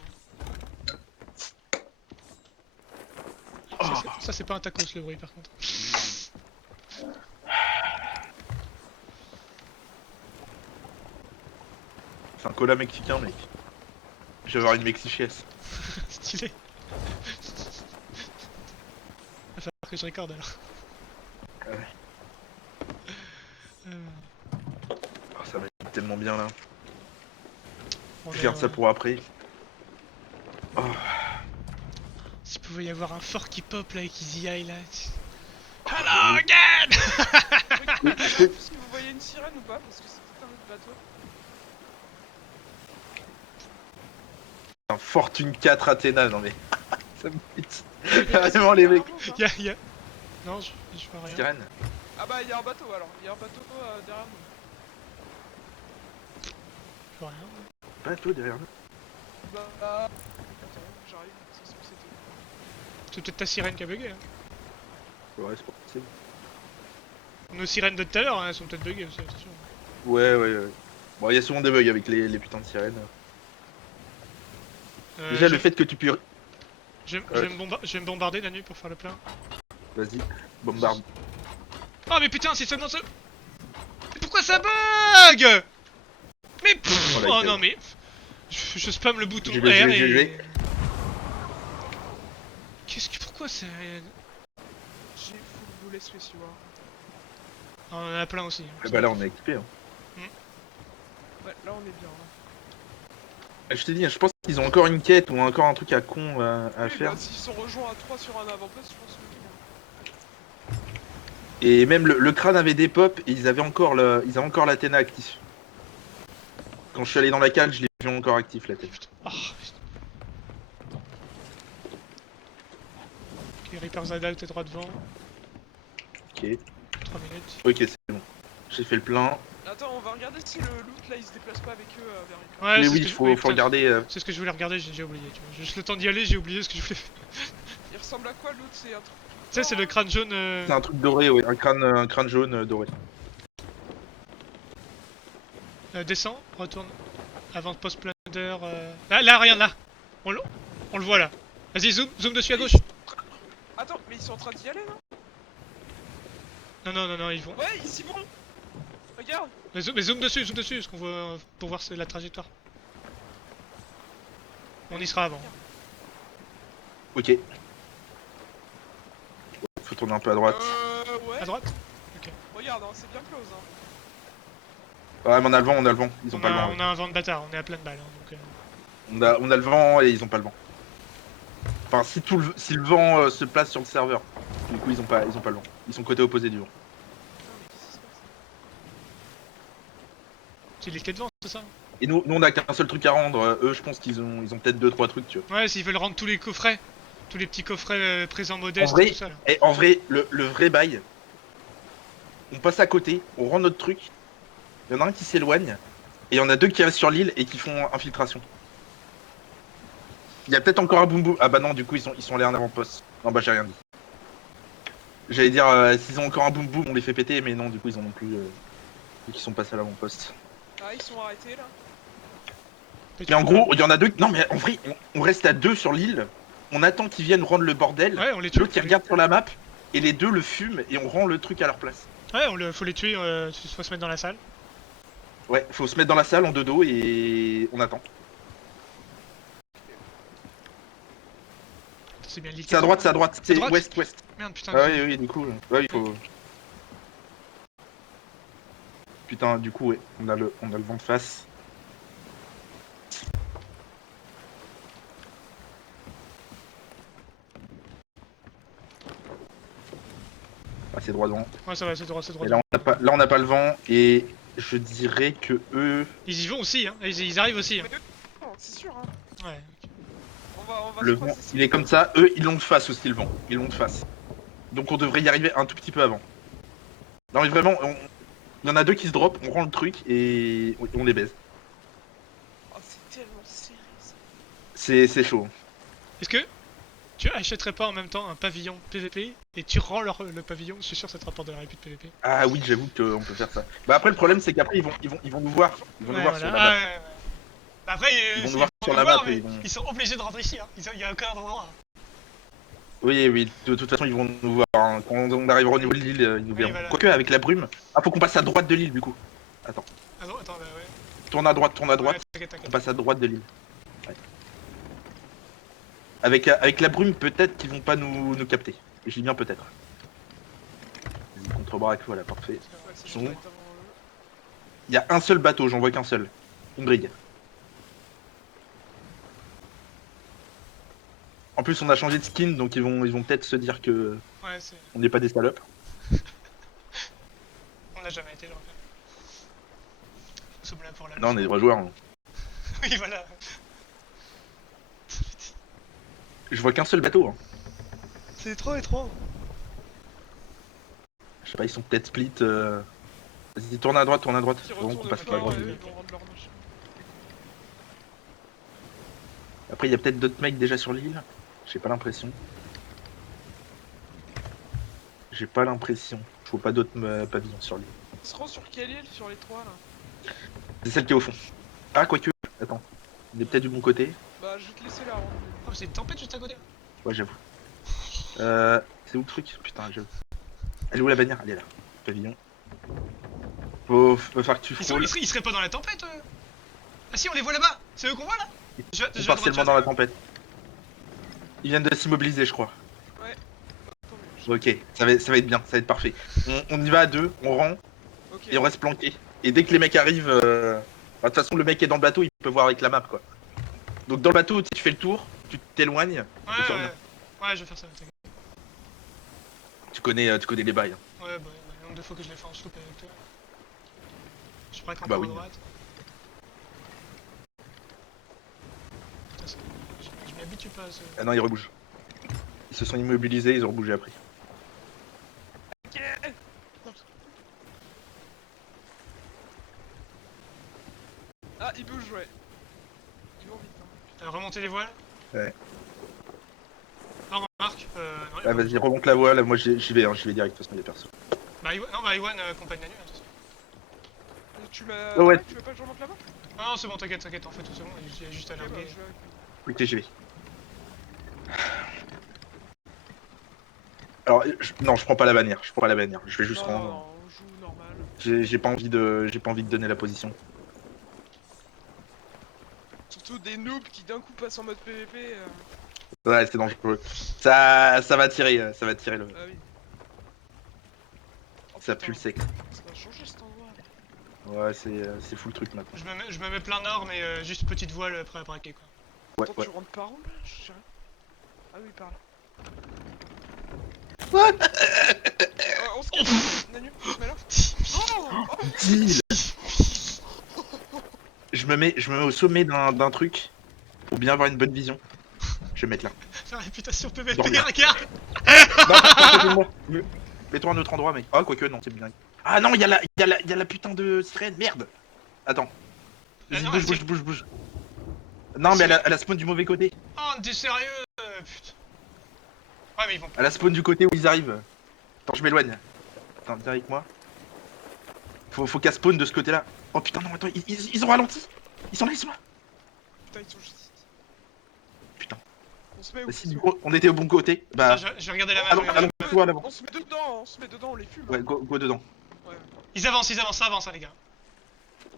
Hein. Ça, c'est pas un tacos le bruit par contre. c'est un cola mexicain, mec. Je vais avoir une mexichiesse. Stylé. Va falloir que je recorde alors. Ouais. Euh, Oh, ça va être tellement bien là. on Je est, garde ça pour après. Oh. S'il pouvait y avoir un fort qui pop là avec Easy Eye là. oui. Hello again. Est-ce que vous voyez une sirène ou pas? Parce que c'est peut-être un autre bateau. Un Fortune 4 Athéna, non mais. ça me pète. Vraiment les mecs. Y'a. Non, je vois rien. Sirène. Ah bah il y a un bateau alors, il y a un bateau derrière nous. Je vois rien. Bateau derrière nous. Bah... Attends, j'arrive, c'est ce que c'était. C'est peut-être ta sirène qui a bugué. Hein. Ouais, c'est pas possible. Nos sirènes de tout à l'heure, hein, elles sont peut-être buggées aussi, attention. Ouais. Bon, il y a souvent des bugs avec les putains de sirènes. Déjà, le fait que tu puisses. Je vais me bombarder la nuit pour faire le plein. Vas-y, bombarde. Oh mais putain, c'est seulement ça. Mais pourquoi ça bug? Mais pff, Oh, la oh gueule. non mais je spamme le bouton J'y R vais. et pourquoi c'est J'ai full boulet spéciaux. Hein. oh, on en a plein aussi. Ah bah là, on est équipé. Hein. Ouais, là on est bien. Hein. Ah, je te dis, je pense qu'ils ont encore une quête ou encore un truc à con à Oui, faire. bah, s'ils sont rejoints à 3 sur un avant-poste, je pense que oui. Hein. Et même le crâne avait des pops et ils avaient encore l'Athéna actif. Quand je suis allé dans la cale, je l'ai vu encore actif l'Athéna. Putain. Oh, putain. Ok, Reaper's Hideout est droit devant. Ok, 3 minutes. ok, c'est bon. J'ai fait le plein. Attends, on va regarder si le loot là il se déplace pas avec eux vers Reaper. Ouais, Mais c'est oui, ce que faut putain, regarder. c'est ce que je voulais regarder, j'ai oublié. Tu vois. Juste le temps d'y aller, j'ai oublié ce que je voulais faire. Il ressemble à quoi le loot? C'est un truc. Tu sais, c'est le crâne jaune. C'est un truc doré, ouais. Un crâne jaune doré. Descend, retourne. Avant post plunder. Là, regarde là. On le voit là. Vas-y, zoom dessus à gauche. Attends, mais ils sont en train d'y aller non? Non, ils vont. Ouais, ils y vont. Regarde. Mais zoom dessus, parce qu'on voit pour voir la trajectoire. On y sera avant. Ok. Faut tourner un peu à droite. Ouais. À droite. Regarde, hein, c'est bien close. Hein. Ouais, mais on a le vent. Ils ont On pas le vent. a un vent de bâtard, on est à plein de balles. Hein, donc, On a le vent et ils ont pas le vent. Enfin, si le vent se place sur le serveur, du coup ils ont pas le vent. Ils sont côté opposé du vent. Putain, mais qu'est-ce qui se passe? c'est l'île de vent, c'est ça? Et nous on a qu'un seul truc à rendre. Eux, je pense qu'ils ont peut-être 2-3 trucs, tu vois. Ouais, s'ils veulent rendre tous les coffrets, Tous les petits coffrets présents modestes vrai, et tout ça là. Et en vrai, le vrai bail, on passe à côté, on rend notre truc, il y en a un qui s'éloigne, et il y en a deux qui restent sur l'île et qui font infiltration. Il y a peut-être encore un boum boum. Ah bah non, du coup, ils sont allés en avant-poste. Non, bah j'ai rien dit. J'allais dire, s'ils ont encore un boum boum, on les fait péter, mais non, du coup, ils en ont plus. Vu qu'ils sont passés à l'avant-poste. Ah, ils sont arrêtés là. Et tu Mais en peux- gros, il y en a deux. Non, mais en vrai, on reste à deux sur l'île. On attend qu'ils viennent rendre le bordel. Ouais, on les tue. L'autre, il regarde sur la map. Et les deux le fument et on rend le truc à leur place. Ouais, faut les tuer, faut se mettre dans la salle. Ouais, faut se mettre dans la salle en deux dos et on attend. C'est bien le C'est à droite, c'est à droite. À C'est droite ouest. Merde, putain. Ah oui, oui, du coup. Ouais, il faut. Putain, du coup, ouais, on a le vent de face. Ah, c'est droit devant. Ouais, ça va, c'est droit, c'est droit. Et là, on n'a pas le vent et je dirais que eux. Ils y vont aussi, hein. Ils arrivent aussi. Hein. Mais non, c'est sûr, hein. Ouais. On va Le se vent, croiser, il est comme ça. Eux, ils l'ont de face aussi, le vent. Ils l'ont de face. Donc on devrait y arriver un tout petit peu avant. Non, mais vraiment, il y en a deux qui se drop, on rend le truc et on les baise. Oh, c'est tellement serré ça. C'est chaud. Est-ce que tu achèterais pas en même temps un pavillon PVP et tu rends le pavillon? Je suis sûr que ça te rapporte de la répute PVP. Ah oui, j'avoue qu'on peut faire ça. Bah après, le problème, c'est qu'après, ils vont nous voir. Ils vont nous voir sur la map. ouais. Après, Ils vont nous voir sur la map et ils vont... ils sont obligés de rentrer ici. Hein. Il y a aucun endroit. Oui, de toute façon, ils vont nous voir. Hein. Quand on arrivera au niveau de l'île, ils nous verront. Voilà. Quoique, avec la brume. Ah, faut qu'on passe à droite de l'île, du coup. Attends. Ah non, attends, bah ouais. Tourne à droite. Ouais, t'inquiète. On passe à droite de l'île. Ouais. Avec la brume, peut-être qu'ils vont pas nous capter. Je dis bien peut-être. Contre-braque, voilà, parfait. Ouais, c'est Ils sont bon, où ça va être avant eux. Il y a un seul bateau, j'en vois qu'un seul. Une brigue. En plus, on a changé de skin, donc ils vont peut-être se dire que Ouais, c'est. on n'est pas des salopes. On n'a jamais été là en fait. Sauf là pour la. Non, on est des vrais joueurs. Hein. Oui, voilà. Je vois qu'un seul bateau. Hein. C'est trop étrange. Je sais pas, ils sont peut-être split. Vas-y, tourne à droite. Qui Vraiment retournent qu'on passe pas, pas à droite. ils vont rendre leur machin. Après, il y a peut-être d'autres mecs déjà sur l'île. J'ai pas l'impression. Je vois pas d'autres pavillons sur l'île. Ils seront sur quelle île sur les trois là? C'est celle qui est au fond. Ah, quoique. Attends. Il est peut-être du bon côté. Bah, je vais te laisser la rendre. Oh, c'est une tempête juste à côté. Ouais, j'avoue. C'est où le truc? Putain, j'avoue. Elle est où la bannière? Elle est là. Pavillon. Faut faire que tu frôles. Ils seraient pas dans la tempête Ah si, on les voit là-bas. C'est eux qu'on voit là. Ils sont partiellement dans la tempête. Ils viennent de s'immobiliser, je crois. Ouais. Tant mieux. Ok, ça va être bien, ça va être parfait. On y va à deux, on rend Ok. et on reste planqué. Et dès que les mecs arrivent, de toute façon, le mec est dans le bateau, il peut voir avec la map quoi. Donc dans le bateau, tu fais le tour, tu t'éloignes. Ouais, et tu reviens. ouais, je vais faire ça. T'inquiète. Tu connais les bails. Hein. Ouais, bah, le nombre de fois que je l'ai fait en sloop avec toi. Je braque Bah encore oui. à droite. Putain, je m'habitue pas à ce. Ah non, ils rebougent. Ils se sont immobilisés, ils ont rebougé après. Ah, ils bougent, ouais. Ils vont vite. Hein. T'as remonté les voiles? Ouais. Non, remarque. Non, Ah vas-y, remonte la voile, moi j'y vais direct, de toute façon, il y a personne. Bah, Iwan accompagne la nuit, attention. Tu m'as. Oh, ouais. Tu veux pas que je remonte là-bas? Ah non, c'est bon, t'inquiète, en fait, c'est bon, il y a juste à Ok, bah, larguer. je vais avec lui. Ok, j'y vais. Alors, non, je prends pas la bannière, je vais juste Non, rendre. non, on joue normal. J'ai pas envie de donner la position. Surtout des noobs qui d'un coup passent en mode PVP. Ouais, c'est dangereux. Ça va tirer le. Ah oui. Oh, Ça putain, pue le sexe. Ça va changer cet endroit. Ouais, c'est fou le truc maintenant. Je me mets plein nord, mais juste petite voile prêt à braquer quoi. Ouais, Attends, ouais. tu rentres par où là? Je sais rien. Ah oui, par là. What? On se casse. Nanu, tu te mets là? Oh, Deal. Je me mets au sommet d'un truc pour bien avoir une bonne vision. Je vais me mettre là. La réputation PVP, Dormir. regarde. Non, attends, moi. Mets-toi à un autre endroit, mec. Ah, quoique, non, c'est bien. Ah non, il y a la putain de sirène, merde. Attends. Vas-y, non, bouge. Non, mais elle a spawn du mauvais côté. Oh, t'es sérieux? Putain. Ouais, mais ils vont pas. Elle a spawn du côté où ils arrivent. Attends, je m'éloigne. Attends, viens avec moi. Faut qu'elle spawn de ce côté-là. Oh putain, non, attends, ils ont ralenti. Ils sont là. Putain, ils sont juste ici. Putain. On se met où? Bah, si, on était au bon côté. Bah, Je vais regarder la map. allons, toi à l'avant. On se met dedans, on les fume. Ouais, go dedans. Ouais. Ils avancent, ça avance, hein, les gars.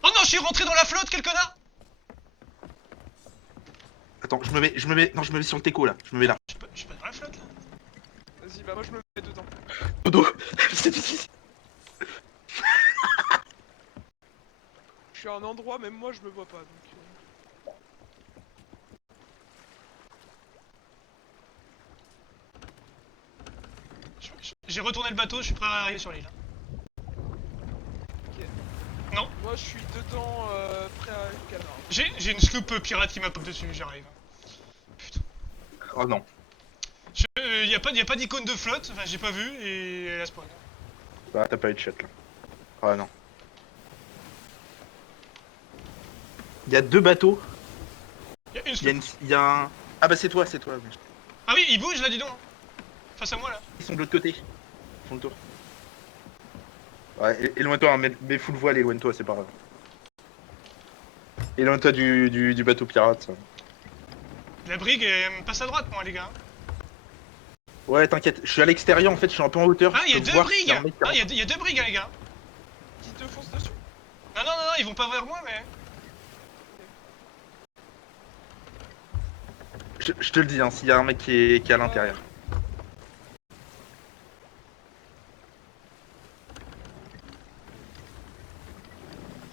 Oh non, je suis rentré dans la flotte, quel connard! Attends, je me mets sur le teco là. Je me mets là. Je suis pas dans la flotte là. Vas-y, bah moi je me mets dedans. Dodo, c'est ici. Je suis à un endroit, même moi je me vois pas donc. J'ai retourné le bateau, je suis prêt à arriver sur l'île. Moi je suis dedans, prêt à le canard. J'ai une sloop pirate qui m'a pop dessus, j'arrive. Putain. Oh non. Y a pas d'icône de flotte, enfin j'ai pas vu et elle a spawn. Ah, t'as pas eu de chat là. Ah non. Il y a deux bateaux. Y a une Il y a, sloop. il y a un. Ah bah c'est toi. Ah oui, il bouge là, dis donc. Face à moi là. Ils sont de l'autre côté. Ils font le tour. Ouais, éloigne-toi, hein, mets full voile, éloigne-toi, c'est pas grave. Éloigne-toi du bateau pirate. Ça. La brigue elle me passe à droite moi les gars. Ouais, t'inquiète, je suis à l'extérieur en fait, je suis un peu en hauteur. Ah, je y'a peux deux voir s'il y brigues. a un mec qui Ah, rentre. y a deux brigues les gars. Qui te fonce dessus? Non, ils vont pas vers moi mais. Je te le dis, hein, s'il y a un mec qui est à l'intérieur.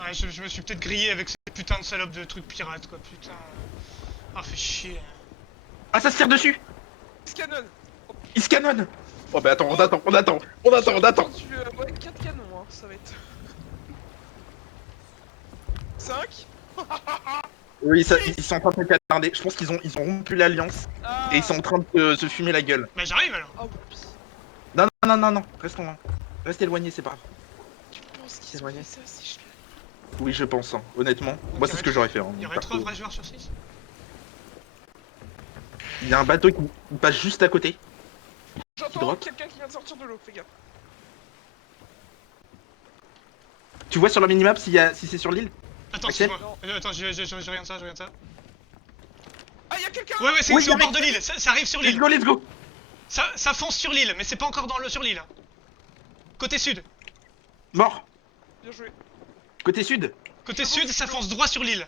Ouais, je me suis peut-être grillé avec ces putains de salopes de trucs pirates quoi, putain. Ah, fait chier. Ah, ça se tire dessus. Canon. Il se canonne. Oh bah attends, on attend. Ouais, 4 canons, hein, ça va être. 5. Oui, ils sont en train de se catarder. Je pense qu'ils ont rompu l'alliance Ah. et ils sont en train de se fumer la gueule. Bah j'arrive alors. Ah, oups. Non, reste éloigné, c'est pas grave. Tu penses qu'ils ont Éloigné. fait ça si je l'ai. Oui, je pense, hein, honnêtement. Moi, c'est ce que j'aurais fait. Hein, Il y aurait perso. 3 vrais joueurs sur 6. Il y a un bateau qui passe juste à côté. J'entends drop. quelqu'un qui vient de sortir de l'eau, fais gaffe. Tu vois sur la minimap si c'est sur l'île? Attends, Axel excuse-moi. Attends, je regarde ça, Ah, y'a quelqu'un. Ouais, c'est Oui, c'est au mec. bord de l'île, ça arrive sur Let's l'île. go. Ça fonce sur l'île, mais c'est pas encore sur l'île. Côté sud. Mort. Bien joué. Côté sud. Côté sud, ça fonce droit sur l'île.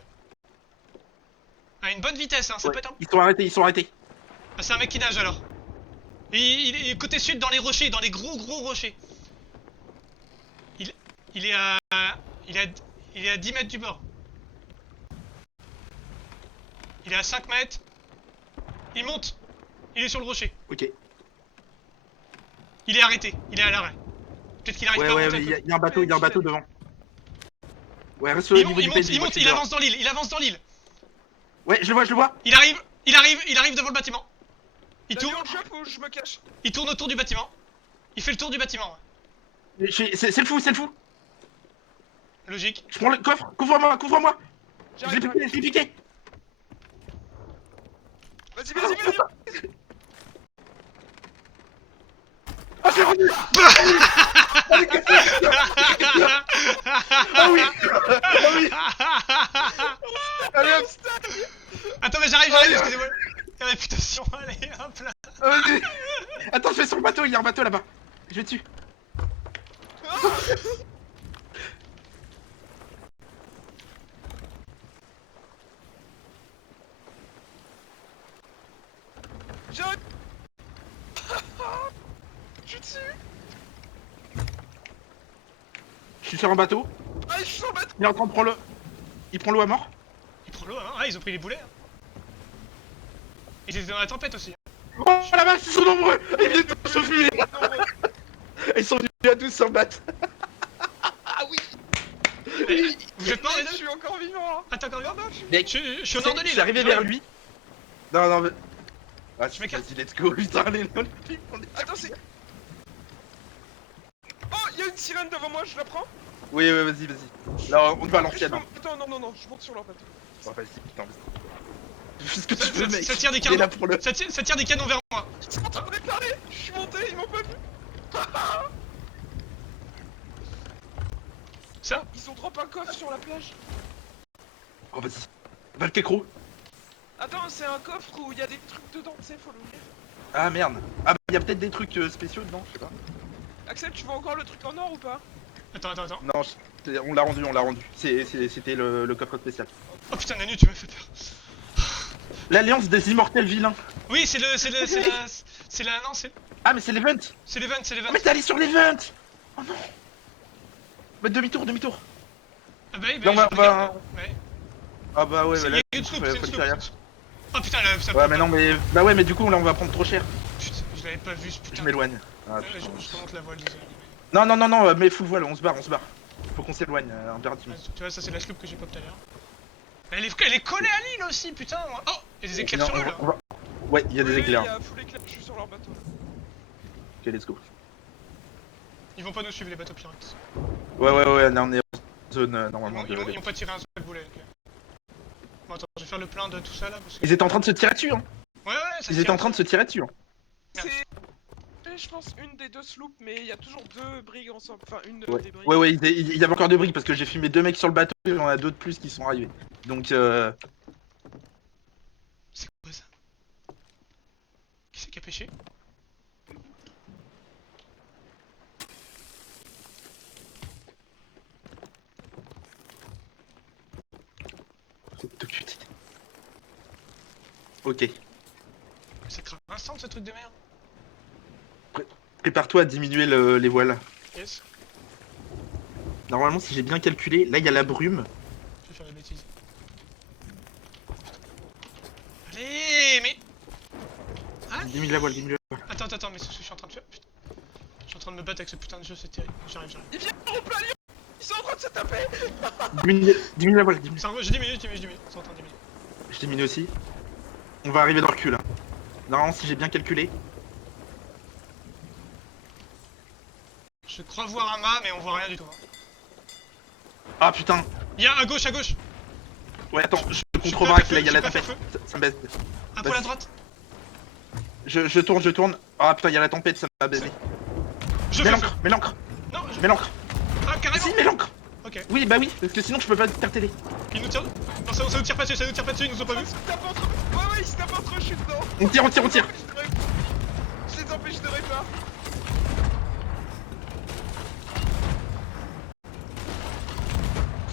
À une bonne vitesse, hein, ça Ouais, peut être un... ils sont arrêtés. Ah, c'est un mec qui nage alors. Et il est côté sud dans les rochers, dans les gros rochers. Il est à 10 mètres du bord. Il est à 5 mètres. Il monte. Il est sur le rocher. Ok. Il est arrêté. Il est à l'arrêt. Peut-être qu'il arrive pas à Ouais, monter. il y a un bateau devant. Ouais, reste au Il niveau du monte, PJ, il avance dans l'île. Ouais, je le vois. Il arrive devant le bâtiment. Il T'as mis tourne, en chope ou je me cache? il tourne autour du bâtiment. Il fait le tour du bâtiment. C'est le fou. Logique. Je prends le coffre. Couvre-moi. Je l'ai J'arrive. piqué. Vas-y. Ah, c'est rendu. Ah oui. Allez hop. Attends, mais j'arrive, excusez-moi. La réputation, allez, hop là. Vas-y. Attends, je vais sur le bateau, il y a un bateau là-bas. Je vais dessus. J'arrive. Je suis dessus. Je suis sur un bateau. Ah, je suis sur le bateau. Il est en train de prendre l'eau. Il prend l'eau à mort. Il prend l'eau, hein. Ah, ils ont pris les boulets. Hein. Ils étaient dans la tempête aussi. Oh la vache, ils sont nombreux. Ils viennent tous se fumer. Ils sont venus à tous s'en battre. Ah oui. Vous êtes morts les Je deux? suis encore vivant là. Attends, encore Non, vivant. non, je suis. Mec, Je suis au nord de l'île. je suis arrivé vers lui. Non, mais... Ah, Je m'écarte. vas-y, let's go, putain, les lol, on est... Attends, c'est. Oh, y'a une sirène devant moi, je la prends. Oui, oui, vas-y, vas-y. Là, on va à l'ancienne. Hein. Attends, non, non, non, je monte sur leur bateau. Oh, vas-y, putain, vas-y. Fais ce que tu Ça, veux, mec. ça tire des Il est là canons. pour le... Ça tire des canons vers moi. Ils sont en train de déclarer. Je suis monté, ils m'ont pas vu. Ça. Ils ont drop un coffre sur la plage. Oh, vas-y. Va le kécro. Attends, c'est un coffre où il y a des trucs dedans, tu sais, faut l'ouvrir. Ah, merde. Ah, bah, y a peut-être des trucs spéciaux dedans, je sais pas. Axel, tu veux encore le truc en or ou pas? Attends. Non, on l'a rendu, on l'a rendu. C'était le coffre spécial. Oh putain, Nanu, tu m'as fait peur. L'alliance des immortels vilains. Oui, c'est la, non, Ah, mais c'est l'event. c'est l'event, Oh, mais t'es allé sur l'event. Oh non. Bah, demi-tour, demi-tour. Ah bah oui, Là, on va... je regarde. Ouais. Ah bah ouais, C'est bah là... une sloop, faut c'est une le sloop. faire gaffe. Oh putain, là, ça Ouais, mais non, mais... Bah ouais, mais du coup, là, on va prendre trop cher. Putain, je l'avais pas vu ce putain. Je m'éloigne. Ah, Ouais, putain. je remonte la voile, désolé. Non, non, non, non, mais full voile, on se barre, on se barre. Faut qu'on s'éloigne, impérativement. Ouais, tu vois, ça c'est la sloop que j'ai pas tout à l'heure. Elle est collée à l'île aussi, putain. Oh, il y a des éclairs Non, sur eux là. Ouais, il y a des Oui, éclairs. il y a full éclair, je suis sur leur bateau. Ok, let's go. Ils vont pas nous suivre les bateaux pirates. Ouais, là, on est en zone, normalement. Ils ont pas tiré un seul boulet. Ok. Bon, attends, je vais faire le plein de tout ça là. Parce que... Ils étaient en train de se tirer dessus, hein. Ouais, ça Ils tire. étaient en train de se tirer dessus, hein. Merde. C'est, je pense, une des deux sloops, mais il y a toujours deux brigs ensemble. Enfin, une Ouais, des brigs. ouais, il y avait encore deux briques parce que j'ai filmé 2 mecs sur le bateau et il y en a d'autres plus qui sont arrivés. Donc, C'est quoi ça? Qui c'est qui a pêché? ok. Ça crame instant ce truc de merde. Prépare-toi à diminuer les voiles. Yes, Normalement, si j'ai bien calculé, là il y a la brume. je vais faire des bêtises. Allez, mais. Ah, Diminue la voile, diminue la voile. attends, mais c'est ce que je suis en train de faire. Putain. Je suis en train de me battre avec ce putain de jeu, c'est terrible. J'arrive. Ils viennent en plein lieu. Ils sont en train de se taper. Diminue la voile, diminue. Je diminue. C'est en train de diminuer. Je diminue aussi. On va arriver dans le cul là. Normalement, si j'ai bien calculé. Je crois voir un mât, mais on voit rien du tout. Hein. Ah putain. Il y a à gauche. Ouais, attends, je suis contrebraque, pas là il y a la feu, je suis tempête. pas Ça me baisse. Un peu à Vas-y. droite. Je tourne. Ah putain, il y a la tempête, ça m'a baisé. Je Mets fais l'encre, mets l'encre, Non, mets l'encre. Ah, carrément. Si, mets l'encre. Ok. Oui, bah oui, parce que sinon je peux pas te faire télé. Ils nous tirent. Non, ça nous tire pas dessus, ils nous ont pas vu. Ils se tapent entre eux. Ouais, ils se tapent entre eux, je suis dedans. On tire. Je les empêche de répar.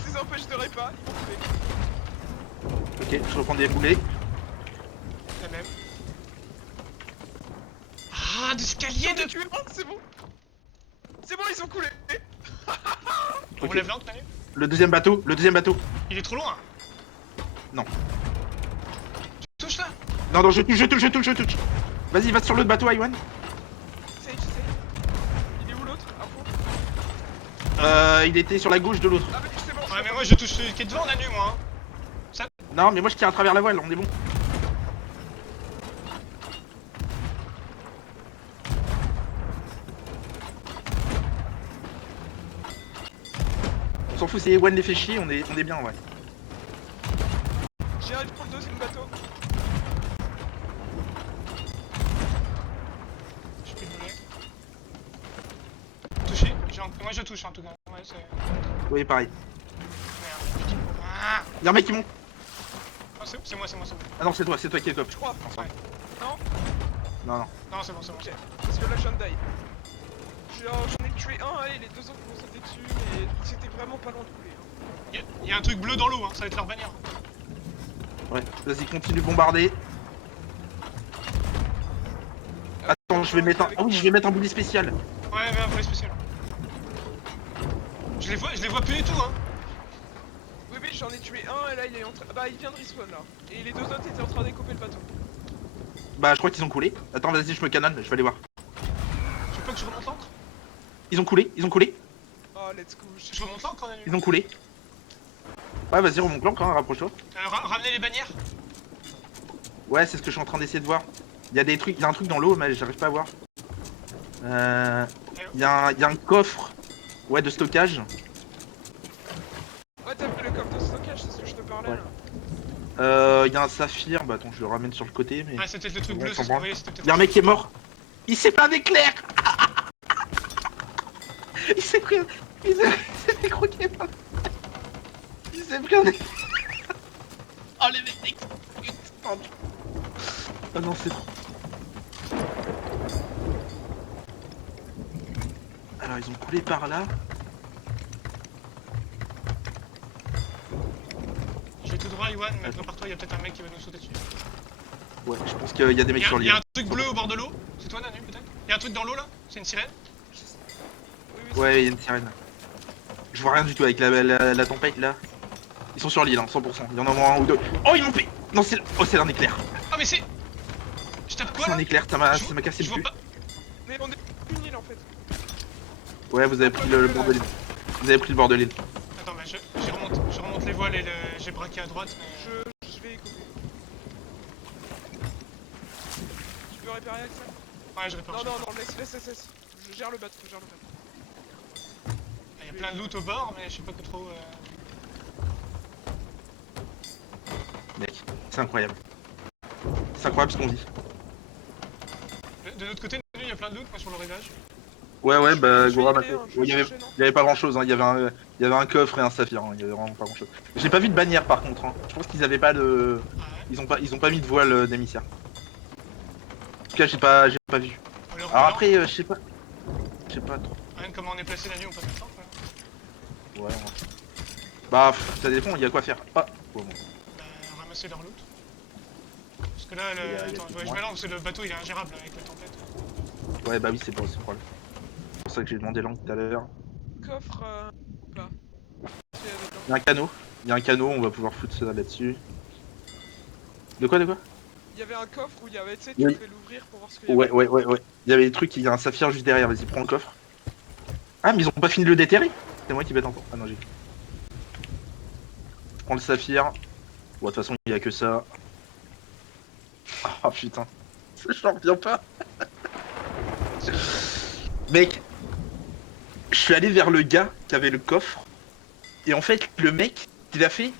Je les empêche de répar, ils vont couler. Ok, je reprends des boulets. La même. Ah, d'escalier J'en ai de. tué un, c'est bon. C'est bon, ils ont coulé. On Ok. relève l'encre, Manu. Le deuxième bateau. Il est trop loin. Non. Tu touches là. Non, je touche. Vas-y, va sur l'autre bateau, Iwan. Sage. Il est où l'autre? Info. Il était sur la gauche de l'autre. Ah, mais c'est bon. Ouais, mais moi je touche celui qui est devant, Nanu, moi. Hein. Non, mais moi je tire à travers la voile, on est bon. On s'en fout, c'est Ewan les fait chier, on est bien en vrai. J'y arrive pour le deuxième bateau. Je peux le voler. Touché. Moi je touche en tout cas. Ouais, c'est. Oui, pareil. Merde. Ah, Y'a un mec qui monte. c'est moi. Ah non, c'est toi qui es top. Je crois. Ouais. Non? Non. Non, c'est bon. Ok. Parce que là, je viens de die. J'en ai tué un et les deux autres m'ont sauté dessus, mais c'était vraiment pas loin de couler. Hein. Y a un truc bleu dans l'eau, hein. Ça va être leur bannière. Ouais, vas-y, continue de bombarder. Attends, je vais mettre un... Ah oui, je vais mettre un boulet spécial. Ouais, mais un volet spécial. Je les vois plus du tout, hein. Oui, j'en ai tué un et là, il est en train. Bah, il vient de respawn là. Et les deux autres étaient en train d'écoper le bateau. Bah, je crois qu'ils ont coulé. Attends, vas-y, je me canonne, je vais aller voir. Tu veux pas que je remonte l'encre? Ils ont coulé. Oh, let's go. Je remonte l'encre, Nanu. Ils ont coulé. Ouais, vas-y, remonte l'encre, hein, rapproche-toi. Ramenez les bannières. Ouais, c'est ce que je suis en train d'essayer de voir. Il y a des trucs, il y a un truc dans l'eau, mais j'arrive pas à voir. Il y a un coffre, ouais, de stockage. Ouais, t'as pris le coffre de stockage, c'est ce que je te parlais Ouais. là. Il y a un saphir, bah attends, je le ramène sur le côté, mais. Ah, c'était le truc Bon, bleu, on c'est s'en ce qu'on branle. voyait, c'était peut-être. Il y a un mec qui est mort. Il s'est pris un éclair. Il s'est pris un... Il s'est fait croquer par... Il s'est pris un éclair. Oh les mecs. Ah non, c'est trop. Alors ils ont coulé par là. J'ai tout droit, Iwan, mais prépare-toi, il y a peut-être un mec qui va nous sauter dessus. Ouais, je pense qu'il y a des mecs sur Il y a l'île. un truc bleu au bord de l'eau. C'est toi, Nanu, peut-être? Il y a un truc dans l'eau là? C'est une sirène? Oui, oui, Ouais, il y a une sirène. Je vois rien du tout avec la tempête là. Ils sont sur l'île, hein, 100%. Il y en a au moins un ou deux. Oh, ils m'ont fait. Non, c'est un éclair. Ah, mais c'est. Je tape quoi C'est un là? éclair, ça m'a cassé Je le vois cul. pas. Mais on est une île en fait. Ouais, vous avez pris le bord de l'île. Vous avez pris le bord de l'île. Attends, mais je remonte les voiles et j'ai braqué à droite, mais. Je vais écouter. Tu peux réparer avec ça? Ouais, je répare. Non, non, non, laisse. Je gère le bateau, Il y a plein de loot au bord, mais je sais pas que trop. Mec, c'est incroyable. C'est incroyable ce qu'on vit. De notre côté, Nanu, il y a plein de loot, moi, sur le rivage. Ouais, bah, Je vais Gora y m'a aller, fait. hein, je Ouais, vais chercher, non il y avait pas grand chose, hein. Il y avait un coffre et un saphir, hein. Il y avait vraiment pas grand chose. J'ai pas vu de bannière par contre, hein. Je pense qu'ils avaient pas de. Ah ouais. Ils ont pas mis de voile d'émissaire. En tout cas, j'ai pas vu. On leur Alors après, je sais pas. Je sais pas trop. Rien que comment on est placé, Nanu, on passe le temps, quoi. Ouais, bah, ça dépend, il y a quoi faire. Ah, ouais, bon. Bah, ramasser leur loot. Parce que là, Il y a attends, plus je moins. mélange parce que le bateau il est ingérable avec la tempête. Ouais, bah oui, c'est pas le problème. C'est pour ça que j'ai demandé l'angle tout à l'heure. Coffre ou pas? Tu es dedans. Il y a un canot. Il y a un canot, on va pouvoir foutre ça là-dessus. De quoi? Il y avait un coffre où il y avait, tu sais, tu Oui. pouvais l'ouvrir pour voir ce qu'il y avait. Ouais. Il y avait des trucs, il y a un saphir juste derrière, vas-y, prends le coffre. Ah, mais ils ont pas fini de le déterrer. C'est moi qui bête encore. Ah non, j'ai. Je prends le saphir. Bon, de toute façon, il y a que ça. Ah putain. J'en reviens pas. Mec, je suis allé vers le gars qui avait le coffre. Et en fait, le mec, il a fait.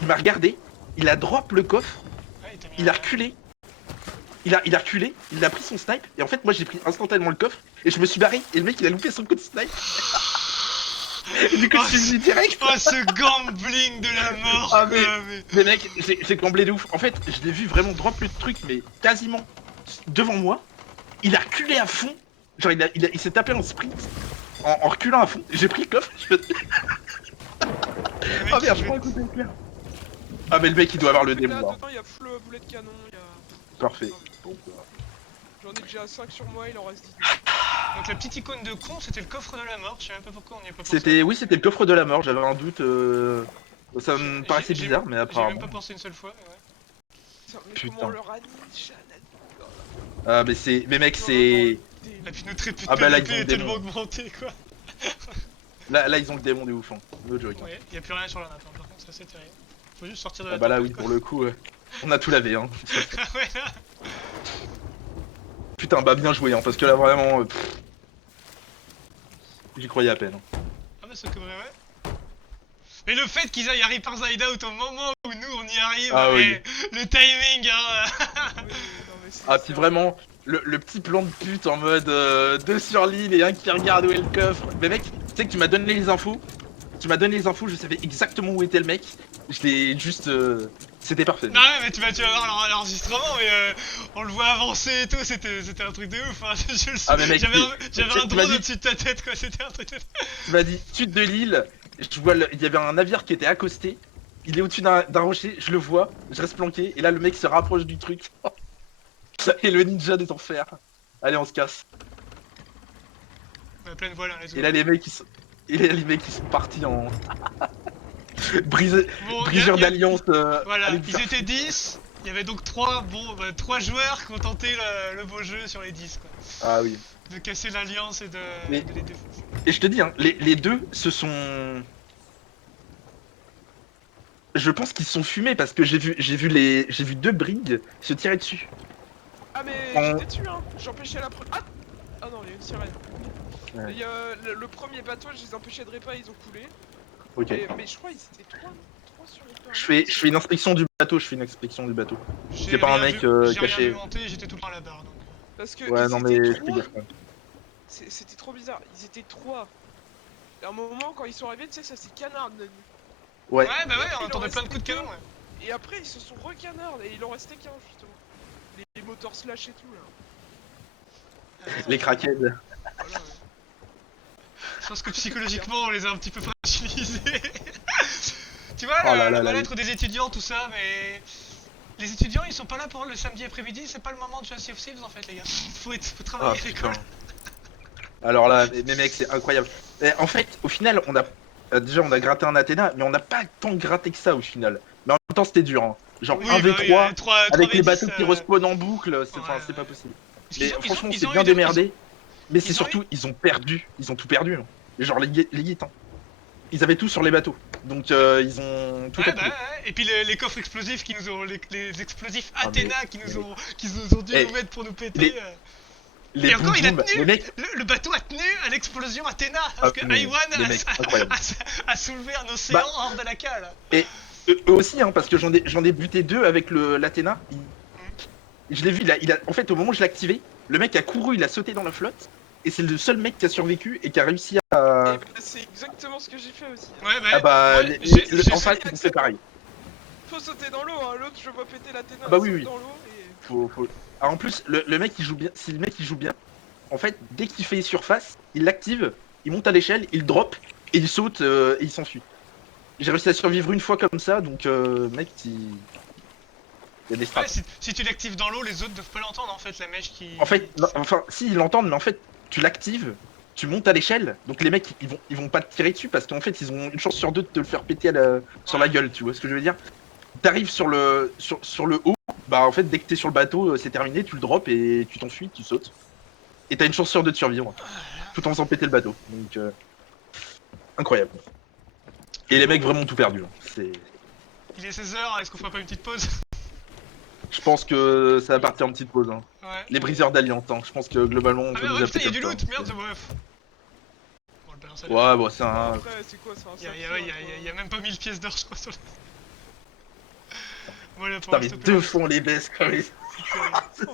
Il m'a regardé. Il a drop le coffre. Ouais, il t'a mis Il a un- reculé. Il a reculé, il a pris son snipe, et en fait moi j'ai pris instantanément le coffre, et je me suis barré, et le mec il a loupé son coup de snipe. Et du coup Oh, je suis venu direct. Oh, ce gambling de la mort, Ah, quoi, Mais mec, j'ai comblé de ouf. En fait, je l'ai vu vraiment drop le truc, mais quasiment devant moi. Il a reculé à fond. Genre il s'est tapé en sprint, en reculant à fond. J'ai pris le coffre. Le mec, Ah merde, il je fait- prends un coup d'éclair. Ah mais le mec il doit avoir le Là, démon. Hein. dedans, il y a full boulet de canon, il y a. Parfait. Bon, J'en ai déjà 5 sur moi, il en reste 10. Donc la petite icône de con, c'était le coffre de la mort, je sais même pas pourquoi on n'y a pas pensé. c'était le coffre de la mort, j'avais un doute. Ça me paraissait J'ai- bizarre, mais J'ai apparemment. même pas pensé une seule fois, mais ouais. Putain, mais Putain. comment on leur a dit, Shannon? Ah mais mec c'est. La puis notre épée Ah bah là, ils PVP ont est des tellement démons. augmentée, quoi. Là ils ont le démon de ouf, hein. No joke. Hein. Ouais, y a plus rien sur la map, hein, par contre, ça c'est terrible. Faut juste sortir de Ah la bah là tempête, oui, quoi. pour le coup, on a tout lavé, hein. Ah ouais, là. Putain, bah bien joué, hein, parce que là vraiment, j'y croyais à peine. Hein. Ah bah c'est que vrai, ouais. Mais le fait qu'ils aillent à Reaper's Hideout au moment où nous on y arrive, Ah mais le timing, hein. Oui, non, mais c'est- Ah c'est puis vraiment, le petit plan de pute en mode 2 sur l'île et un qui regarde où est le coffre. Mais mec, tu sais que tu m'as donné les infos. Je savais exactement où était le mec. Je l'ai juste... C'était parfait. Non ouais, mais tu vas voir l'enregistrement, mais on le voit avancer et tout, c'était un truc de ouf, hein. Je le sais. Ah, mais mec, J'avais tu un m'as drone dit- au-dessus de ta tête, quoi, c'était un truc de... Tu m'as dit sud de l'île, je vois il y avait un navire qui était accosté, il est au-dessus d'un rocher, je le vois, je reste planqué, et là le mec se rapproche du truc. Et le ninja des enfers. Allez on se casse. Pleine voile, hein, let's go. Et là les mecs ils sont partis en... Bon, briseur y a- d'alliance. Voilà, allez, ils étaient 10, il y avait donc 3 joueurs qui ont tenté le beau jeu sur les 10, quoi. Ah oui. De casser l'alliance et Mais- de les défoncer. Et je te dis, hein, les deux se sont... Je pense qu'ils se sont fumés parce que j'ai vu 2 brigs se tirer dessus. Ah mais On- j'étais dessus hein, j'empêchais la première... Ah non, il y a une sirène. Ouais. Il y a le premier bateau, je les empêchais de réparer, ils ont coulé. Ok. Mais je crois qu'ils étaient 3 sur le permis. Je fais une inspection du bateau, je fais une inspection du bateau. J'ai C'est pas un rien mec vu, j'ai rien caché. vu monter, j'étais tout le temps à la barre donc. Parce que Ouais, ils non, étaient mais je fais 3. gaffe quand même. C'était trop bizarre, ils étaient 3. Et à un moment, quand ils sont arrivés, tu sais, ça s'est canardé. Ouais. Ouais, bah ouais, Il on en entendait plein de restait coups de canon. deux. Ouais. Et après, ils se sont recanardés et il en restait qu'un justement. Les moteurs slash et tout là. Les crackheads. Voilà, ouais. Je pense que psychologiquement on les a un petit peu fragilisés. Tu vois, Oh là le là là. mal-être des étudiants, tout ça, mais. Les étudiants ils sont pas là pour le samedi après-midi, c'est pas le moment de jouer à Sea of Thieves en fait, les gars. Faut Ah travailler à l'école. putain. Alors là, mes mecs, c'est incroyable. Et en fait, au final, déjà on a gratté un Athéna, mais on n'a pas tant gratté que ça au final. Mais en même temps, c'était dur. Hein. Genre Oui, 1v3 bah oui, 3 avec les 3v10. bateaux qui respawnent en boucle, c'est Ouais, enfin, c'est pas ouais. possible. Parce Mais qu'ils ont- ils ont- franchement, ils c'est ont bien eu des- démerdé. Mais c'est ils ont eu- surtout, ils ont perdu. Ils ont tout perdu. Hein. Et genre les guides, hein. Ils avaient tout sur les bateaux. Donc ils ont tout Ouais, à bah couler. ouais. Et puis les coffres explosifs qui nous ont. Les explosifs Ah, mais, Athéna mais- qui nous ont dû Eh, nous mettre pour nous péter. les, les Et boum encore, il a boum, tenu les mecs. le bateau a tenu à l'explosion Athéna Ah, parce que mais, Iwan les mecs, incroyable. a soulevé un océan Bah, hors de la cale. et eux aussi, hein, parce que j'en ai buté deux avec l'Athéna. Je l'ai vu, en fait, au moment où je l'ai activé, le mec a couru, il a sauté dans la flotte. Et c'est le seul mec qui a survécu et qui a réussi à. Et bah, c'est exactement ce que j'ai fait aussi. Hein. Ouais, bah, Ah bah, ouais, j'ai- en face, ils ont fait pareil. Faut sauter dans l'eau, hein. L'autre, je vois péter l'Athéna. Ah bah oui, saute oui. dans l'eau et. Alors en plus, le mec il joue bien. Si le mec il joue bien, en fait, dès qu'il fait surface, il l'active, il monte à l'échelle, il drop et il saute et il s'enfuit. J'ai réussi à survivre une fois comme ça, donc mec, il y a des Ouais, straps. si tu l'actives dans l'eau, les autres doivent pas l'entendre en fait, la mèche qui. En fait, non, enfin, si ils l'entendent, mais en fait, tu l'actives, tu montes à l'échelle, donc les mecs ils vont pas te tirer dessus parce qu'en fait ils ont une chance sur deux de te le faire péter sur la gueule, tu vois ce que je veux dire? T'arrives sur sur le haut, bah en fait dès que t'es sur le bateau, c'est terminé, tu le drops et tu t'enfuis, tu sautes. Et t'as une chance sur deux de survivre, tout en faisant péter le bateau. Donc incroyable. Et les mecs vraiment tout perdu. Hein. Il est 16h, est-ce qu'on ferait pas une petite pause? Je pense que ça va partir en petite pause. Hein. Ouais. Les briseurs d'alliance, hein. Je pense que globalement on Ah peut merde, nous ouais, putain, appeler il y a du comme loot, ça. merde, bref. On va le balancer à la Ouais, bon, c'est un. Après, c'est quoi? C'est un Il y a, sac, y a- quoi. y a même pas 1000 pièces d'or, je crois, sur le. Voilà, pour Putain, mais stopper deux le- fonds les baisses quand même. C'est terrible. C'est